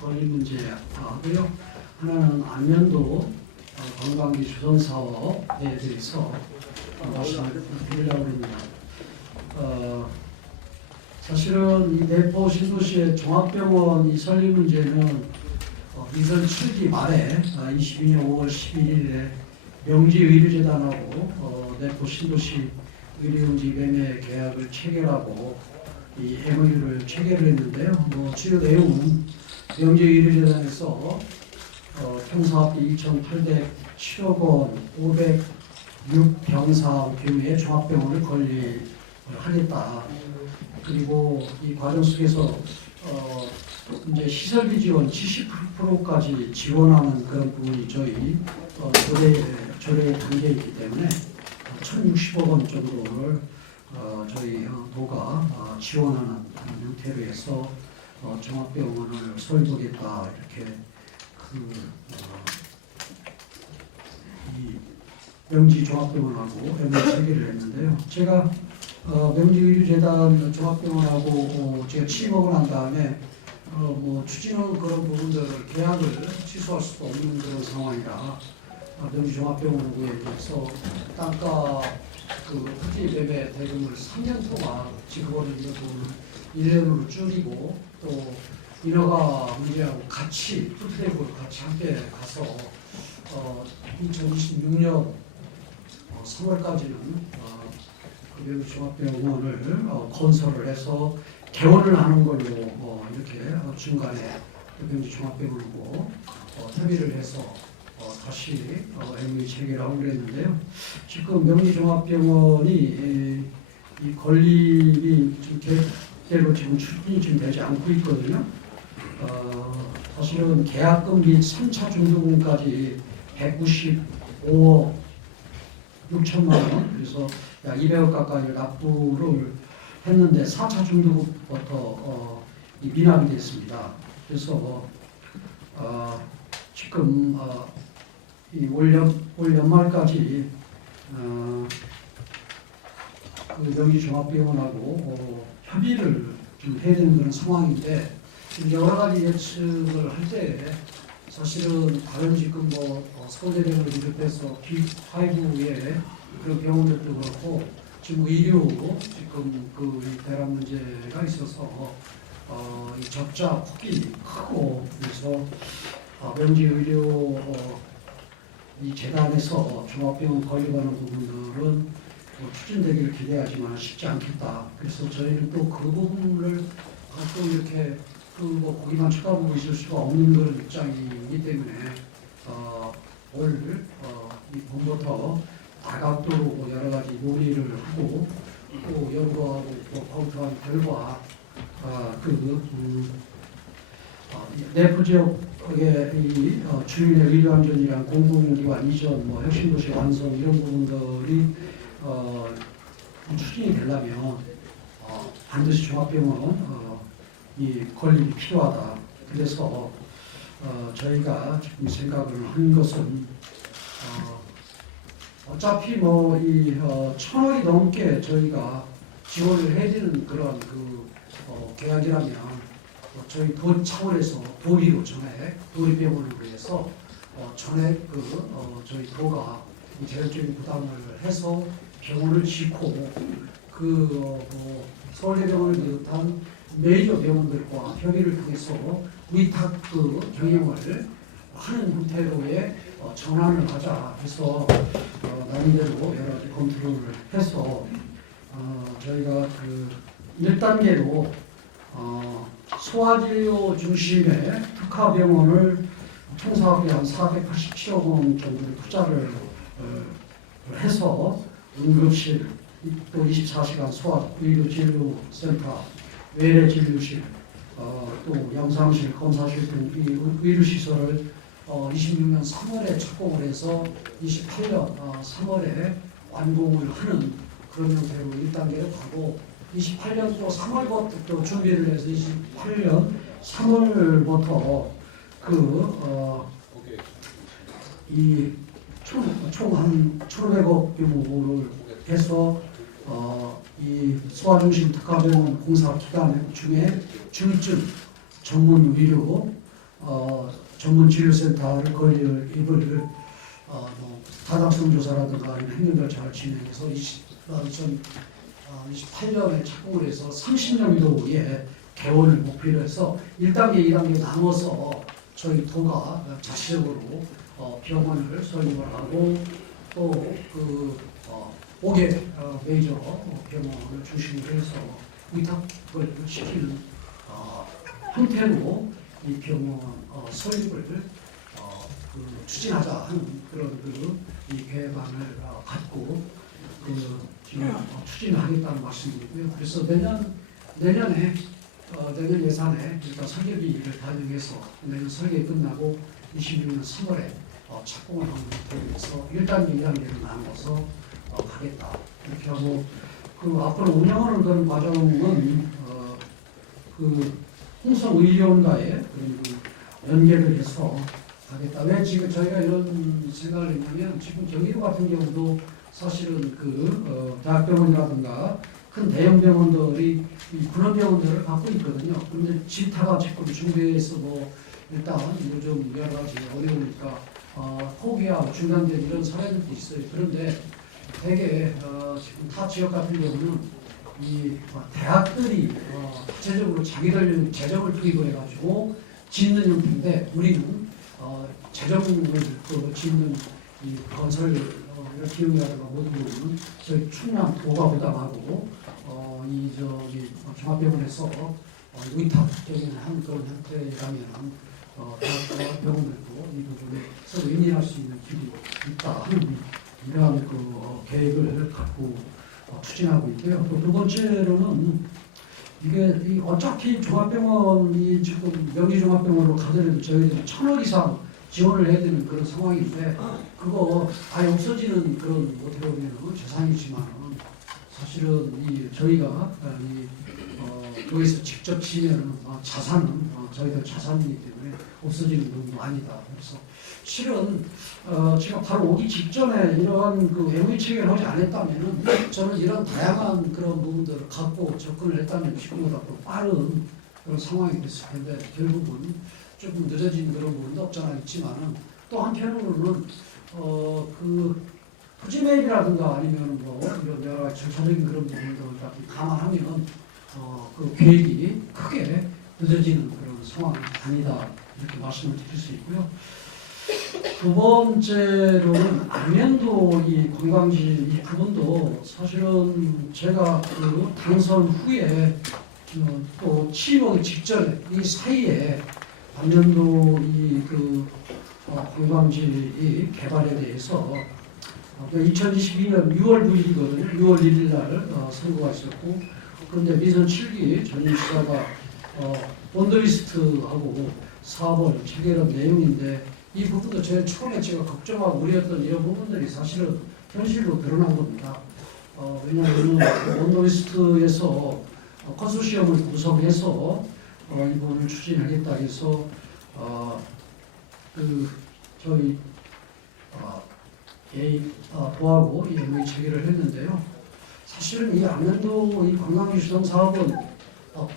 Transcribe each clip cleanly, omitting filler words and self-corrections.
걸린 문제하고요. 하나는 안면도 관광지 조성 사업에 대해서 말씀을 드리려고 합니다. 사실은 이 내포 신도시의 종합병원이 설립 문제는 2007기 말에 22년 5월 11일에 명지의료재단하고 내포 신도시 의료용지 매매 계약을 체결하고 이 MOU를 체결을 했는데요. 주요 내용은 명지의료재단에서 총사업비 2,807억 원, 506병상 규모의 종합병원을 건립하겠다. 그리고 이 과정 속에서 이제 시설비 지원 70%까지 지원하는 그런 부분이 저희 조례 단계에 있기 때문에 1,060억 원 정도를 저희 도가 지원하는 형태로 해서 종합병원을 설립하겠다 이렇게 이 명지 종합병원하고 MOU 체결을 했는데요. 제가 명지의료재단 종합병원하고 제가 취임하고 난 다음에 추진하는 그런 부분들을 계약을 취소할 수도 없는 그런 상황이라 명지종합병원에 대해서 땅가 토지 매매 대금을 3년 동안 지급하는 이런 부분을 1년으로 줄이고 또 인허가 문제하고 같이 푸드레이블 같이 함께 가서 2026년 3월까지는 명지종합병원을 건설을 해서 개원을 하는 걸로 이렇게 중간에 명지종합병원하고 협의를 해서 다시 MOU 체결을 하고 그랬는데요. 지금 명지종합병원이 이 건립이 좀 계획대로 지금 추진이 지금 되지 않고 있거든요. 사실은 계약금 및 3차 중도금까지 195억 6천만 원, 그래서 약 200억 가까이 납부를 했는데 4차 중도금부터 미납이 됐습니다. 그래서 지금 이 올 연말까지 명지종합병원하고 협의를 좀 해야 되는 그런 상황인데 여러 가지 예측을 할 때 사실은 다른 지금 서울대병원을 비롯해서 B5의 그런 병원들도 그렇고 지금 의료 지금 이 대란 문제가 있어서 이 적자 폭이 크고 그래서 명지의료 이 재단에서 종합병원 건립하는 부분들은 추진되기를 기대하지만 쉽지 않겠다. 그래서 저희는 또 그 부분을 또 이렇게 거기만 쳐다보고 있을 수가 없는 그런 입장이기 때문에 이 봄부터 다각도로 여러 가지 논의를 하고 또 연구하고 또 검토한 결과 내부 지역의 이 주민의 의료 안전이랑 공공기관 이전, 혁신도시 완성 이런 부분들이 추진이 되려면 반드시 종합병원 이 건립이 필요하다. 그래서 저희가 지금 생각을 한 것은 어차피 이 1,000억이 넘게 저희가 지원을 해야 되는 그런 계약이라면 저희 도 차원에서 도리로 전액 도리병원으로 해서 전액 저희 도가 재정적인 부담을 해서 병원을 짓고 서울대병원을 비롯한 메이저 병원들과 협의를 통해서 위탁 경영을 하는 형태로의 전환을 하자 해서 나름대로 여러 가지 검토를 해서 저희가 1단계로 소아진료 중심의 특화병원을 총사업비 한 487억 원 정도를 투자를 해서 응급실, 또 24시간 소아 의료진료센터, 외래진료실, 또 영상실, 검사실 등 이 의료시설을 26년 3월에 착공을 해서 28년 3월에 완공을 하는 그런 형태로 1단계로 가고 28년도 3월부터 준비를 해서 28년 3월부터 이 총 한 1,500억 규모를 해서 이 소아중심 특화병원 공사 기간 중에 중증 전문 의료 전문 진료센터를 건립을 타당성 조사라든가 아니면 행정을 잘 진행해서 2028년에 착공을 해서 30년도에 개원을 목표로 해서 1단계, 2단계 나눠서 저희 도가 자체적으로 병원을 설립을 하고 또 그 5개 메이저 병원을 중심으로 해서 위탁을 시키는 형태로 이 병원 설립을 추진하자 하는 그런 이 계획안을 갖고 지금 추진하겠다는 말씀이고요. 그래서 내년 예산에 일단 설계비를 반영해서 내년 설계 끝나고 26년 3월에 착공을 하는 계획에서 1단계, 2단계로 나눠서 가겠다. 이렇게 하고 앞으로 운영하는 그런 과정은 홍성의료원과의 연계를 해서 하겠다. 왜 지금 저희가 이런 생각을 했냐면 지금 경기도 같은 경우도 사실은 대학병원이라든가 큰 대형 병원들이 이 군원병원들을 갖고 있거든요. 그런데 질타가 지금 중대에서 일단 요즘 여러 가지 어려우니까 포기하고 중단된 이런 사례들도 있어요. 그런데 대개 지금 타 지역 같은 경우는 이 대학들이 자체적으로 자기들 재정을 투입을 해가지고 짓는 형태인데 우리는 재정을 짓는 이 건설 기업이라든가 모든 부분은 저희 충남 도가 부담하고 종합병원에서 위탁적인 한 그런 형태라면 대학병원들도 이 부분에 서로 윈윈할 수 있는 길이 있다 하는 이러한 계획을 갖고 추진하고 있고요. 또 두 번째로는 이게 어차피 종합병원이 지금 명지종합병원으로 가더라도 저희들이 1,000억 이상 지원을 해야 되는 그런 상황인데 그거 아예 없어지는 그런 어떻게 보면 재산이지만 사실은 저희가 여기서 직접 지내는 자산은 저희들 자산이기 때문에 없어지는 부분도 아니다. 그래서 실은 제가 바로 오기 직전에 이러한 MOU 체결을 하지 않았다면은 저는 이런 다양한 그런 부분들을 갖고 접근을 했다면 지금보다 또 빠른 그런 상황이 됐을 텐데 결국은 조금 늦어진 그런 부분도 없잖아 있지만은 또 한편으로는 토지매입이라든가 아니면 이런 여러 가지 절차적인 그런 부분들을 감안하면 그 계획이 크게 늦어지는 그런 상황이 아니다 이렇게 말씀을 드릴 수 있고요. 두 번째로는 안면도 이 관광지 이 부분도 사실은 제가 당선 후에 또 취임하기 직전에 이 사이에 안면도 관광지 개발에 대해서 2022년 6월 9일이거든요. 6월 1일 날 선거가 있었고 그런데 미선 7기 전임 지사가 원더리스트하고 사업을 체결한 내용인데 이 부분도 제일 처음에 제가 걱정하고 우려했던 이런 부분들이 사실은 현실로 드러난 겁니다. 왜냐하면 원더리스트에서 컨소시엄을 구성해서 이 부분을 추진하겠다 해서 저희 도하고 이 MOU 체결을 했는데요. 사실은 이 안면도 이 관광지 지정 사업은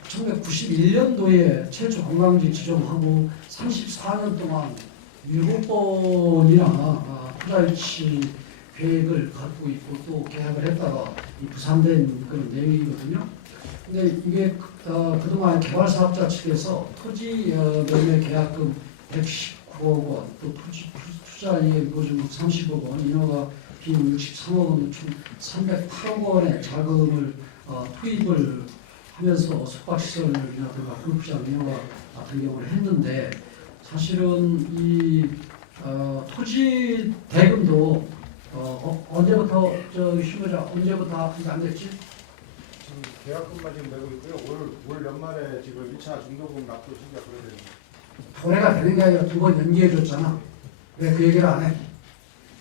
1991년도에 최초 관광지 지정하고 34년 동안 7번이나 투자유치 계획을 갖고 있고 또 계약을 했다가 부산된 그런 내용이거든요. 근데 이게 그동안 개발사업자 측에서 토지 매매 계약금 119억 원, 또 토지 투자이익 보증금 30억 원, 인허가 비용 63억 원, 총 308억 원의 자금을 투입을 하면서 숙박시설이라든가 골프장 인허가 같은 경우를 했는데 사실은 이 토지 대금도 언제부터 언제부터 안 됐지? 지금 계약금만 지금 내고 있고요. 올 연말에 지금 1차 중도금 납부 시기가 그래야 올해가 되는 게 아니라 2번 연기해줬잖아. 왜 그 얘기를 안 해?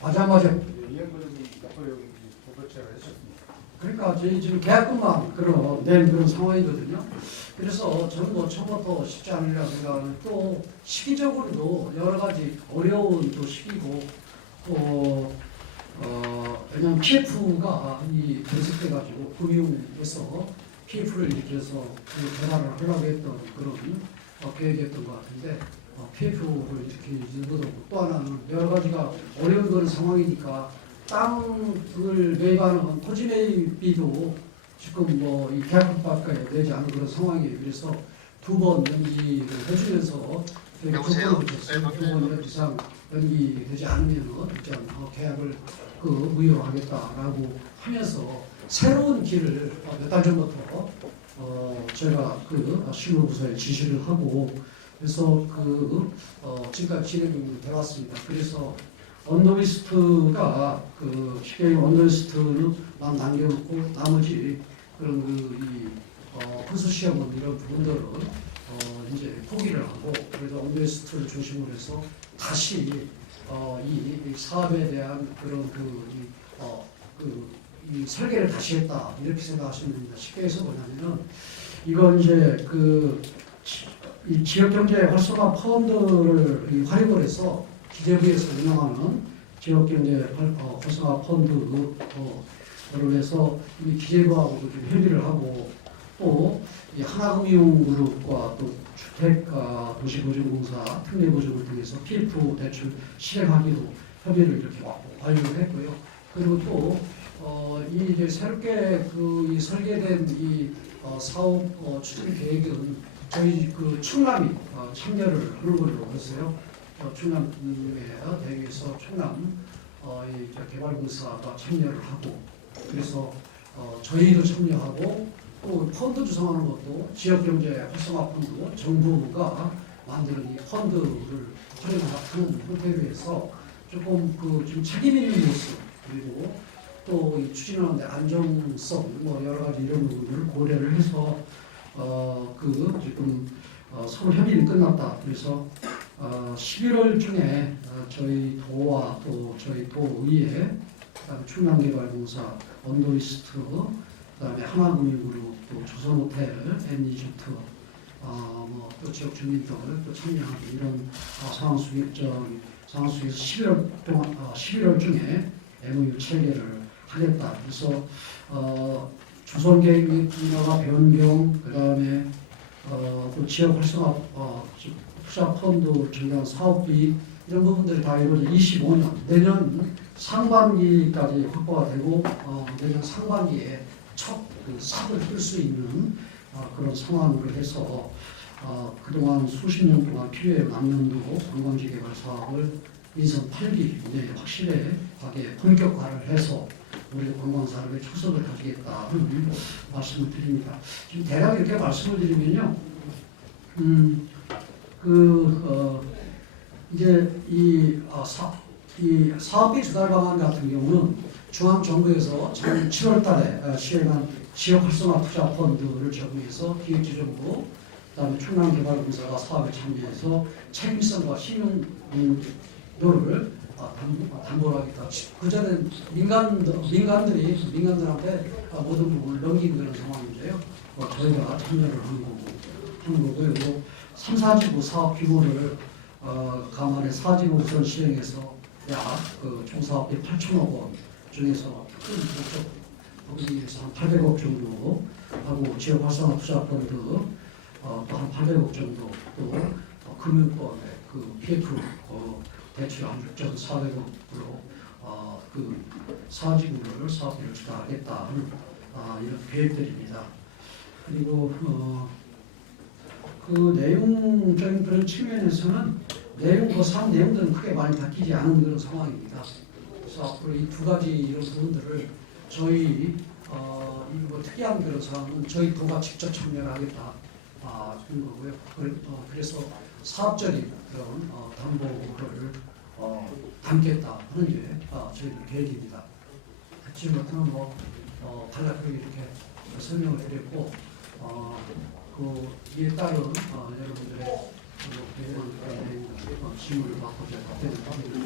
맞아. 이행금 납부 법조치를 했었습니다. 그러니까 저희 지금 계약금만 낸 그런 상황이거든요. 그래서 저는 처음부터 쉽지 않으려 생각하는 또 시기적으로도 여러 가지 어려운 또 시기고 또 왜냐하면 PF가 분석돼가지고 금융에서 PF를 일으켜서 개발을 하려고 했던 그런 계획이었던 것 같은데 PF를 이렇게 일부도 또 하나는 여러 가지가 어려운 그런 상황이니까 땅을 매입하는 토지 매입비도 지금 뭐이 계약금밖에 내지 않은 그런 상황이에요. 그래서 두 번 연기를 해주면서 조건을 붙였어요. 두번 이상 연기되지 않으면 일단 계약을 무효하겠다라고 하면서 새로운 길을 몇 달 전부터 제가 실무부서에 지시를 하고 그래서 지금까지 진행되어 왔습니다. 그래서 언더리스트가 쉽게 얘기하면 언더리스트는 남겨놓고 나머지 그런 분수 시험은 이런 부분들은 이제 포기를 하고 그래서 언더리스트를 중심으로 해서 다시 이 사업에 대한 그런 이 설계를 다시 했다 이렇게 생각하시면 됩니다. 쉽게 해서 뭐냐면은 이건 이제 이 지역경제 활성화 펀드를 활용을 해서 기재부에서 운영하는 지역경제 활성화 펀드를 해서 이 기재부하고도 좀 협의를 하고 또 이 하나금융그룹과 또 주택 도시보증공사 특례보증을 통해서 PF 대출 실행하기로 협의를 이렇게 완료를 했고요. 그리고 또 이 이제 새롭게 이 설계된 이 사업 추진 계획은 저희 충남이 참여를 하는 걸로 했어요. 충남에 대해서 충남 개발공사가 참여를 하고 그래서 저희도 참여하고 또 펀드 구성하는 것도 지역경제 활성화 펀드 정부가 만드는 이 펀드를 활용하는 형태로 해서 조금 좀 책임 있는 모습 그리고 또 이 추진하는데 안정성 여러 가지 이런 부분들을 고려를 해서 지금 서로 협의는 끝났다. 그래서 11월 중에 저희 도와 또 저희 도의회, 그다음에 충남개발공사, 언더리스트, 그다음에 하나금융그룹, 또 조선호텔, N리조트, 또 지역 주민들 또 참여하는 이런 상황 속에서 11월 중에 MOU 체결을 하겠다. 그래서 조선계획 및 분야가 변경, 그다음에 또 지역 활성화 투자 펀드 증강 사업비 이런 부분들이 다 이루어져 25년 내년 상반기까지 확보가 되고 내년 상반기에 첫 삽을 뜰 수 있는 그런 상황으로 해서 그동안 수십 년 동안 필요해 남년도 관광지 개발 사업을 인선 8기 내에 확실하게 본격화를 해서 우리 관광산업의 초석을 가지겠다는 말씀을 드립니다. 지금 대략 이렇게 말씀을 드리면요, 이제 이 사업비 조달 방안 같은 경우는 중앙정부에서 작년 7월달에 시행한 지역 활성화 투자 펀드를 적용해서 기획재정부, 그다음에 충남개발공사가 사업에 참여해서 책임성과 신용도를 담보를 하겠다. 그전엔 민간들한테 모든 부분을 넘기는 그런 상황인데요. 저희가 참여를 하는 거고요. 3, 4지구 사업 규모를 감안해 4지구 우선 시행해서 약 총사업비 8천억 원 중에서 큰 목적 거기에서 한 800억 정도 하고 지역 활성화 투자 펀드 또 한 800억 정도 또 금융권의 PF 대출 안주점 400억으로 4지구를 사업비를 주도하겠다는 이런 계획들입니다. 그리고 내용적인 그런 측면에서는 사업 내용들은 크게 많이 바뀌지 않은 그런 상황입니다. 그래서 앞으로 이 두 가지 이런 부분들을 저희 특이한 그런 사항은 저희 도가 직접 참여를 하겠다 하는 거고요. 그래서 사업적인 그런 담보를 담겠다 하는 게 저희들 계획입니다. 지금부터는 간략하게 이렇게 설명을 드렸고 이에 따른 여러분들의 질문을 받고 제가 답변을 하는 그런